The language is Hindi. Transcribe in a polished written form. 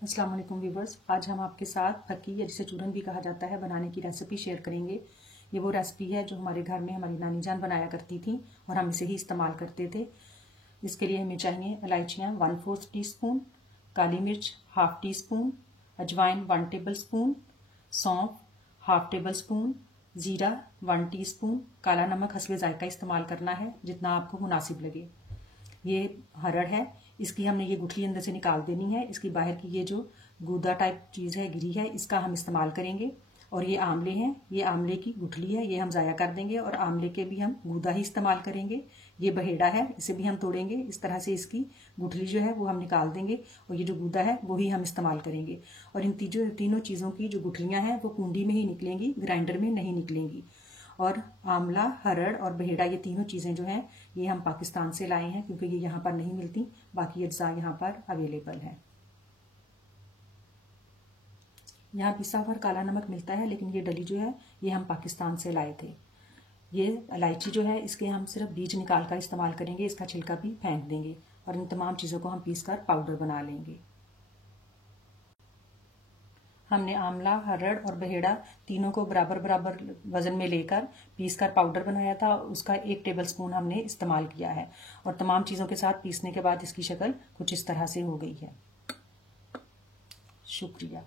अस्सलाम वालेकुम व्यूवर्स, आज हम आपके साथ फक्की या जिसे चूरन भी कहा जाता है बनाने की रेसिपी शेयर करेंगे। ये वो रेसिपी है जो हमारे घर में हमारी नानी जान बनाया करती थी और हम इसे ही इस्तेमाल करते थे। इसके लिए हमें चाहिए इलायचियाँ 1/4 टीस्पून, काली मिर्च 1/2 टीस्पून, अजवाइन 1 टेबल स्पून, सौंफ 1/2 टेबल स्पून, ज़ीरा 1 टीस्पून, काला नमक हस्बे जायका इस्तेमाल करना है जितना आपको मुनासिब लगे। ये हरड़ है, इसकी हमने ये गुठली अंदर से निकाल देनी है। इसकी बाहर की ये जो गूदा टाइप चीज़ है, गिरी है, इसका हम इस्तेमाल करेंगे। और ये आंवले हैं, ये आंवले की गुठली है, ये हम ज़ाया कर देंगे और आंवले के भी हम गूदा ही इस्तेमाल करेंगे। ये बहेड़ा है, इसे भी हम तोड़ेंगे। इस तरह से इसकी गुठली जो है वो हम निकाल देंगे और ये जो गूदा है वो ही हम इस्तेमाल करेंगे। और इन तीनों चीज़ों की जो गुठलियाँ हैं वो कुंडी में ही निकलेंगी, ग्राइंडर में नहीं निकलेंगी। और आंवला, हरड़ और बहेड़ा, ये तीनों चीज़ें जो हैं ये हम पाकिस्तान से लाए हैं क्योंकि ये यहाँ पर नहीं मिलती, बाकी अज्जा यहाँ पर अवेलेबल है। यहाँ पिसा हुआ काला नमक मिलता है, लेकिन ये डली जो है ये हम पाकिस्तान से लाए थे। ये इलायची जो है इसके हम सिर्फ बीज निकाल कर इस्तेमाल करेंगे, इसका छिलका भी फेंक देंगे और इन तमाम चीज़ों को हम पीस कर पाउडर बना लेंगे। हमने आंवला, हरड़ और बहेड़ा तीनों को बराबर बराबर वजन में लेकर पीस कर पाउडर बनाया था। उसका 1 टेबल स्पून हमने इस्तेमाल किया है और तमाम चीज़ों के साथ पीसने के बाद इसकी शक्ल कुछ इस तरह से हो गई है। शुक्रिया।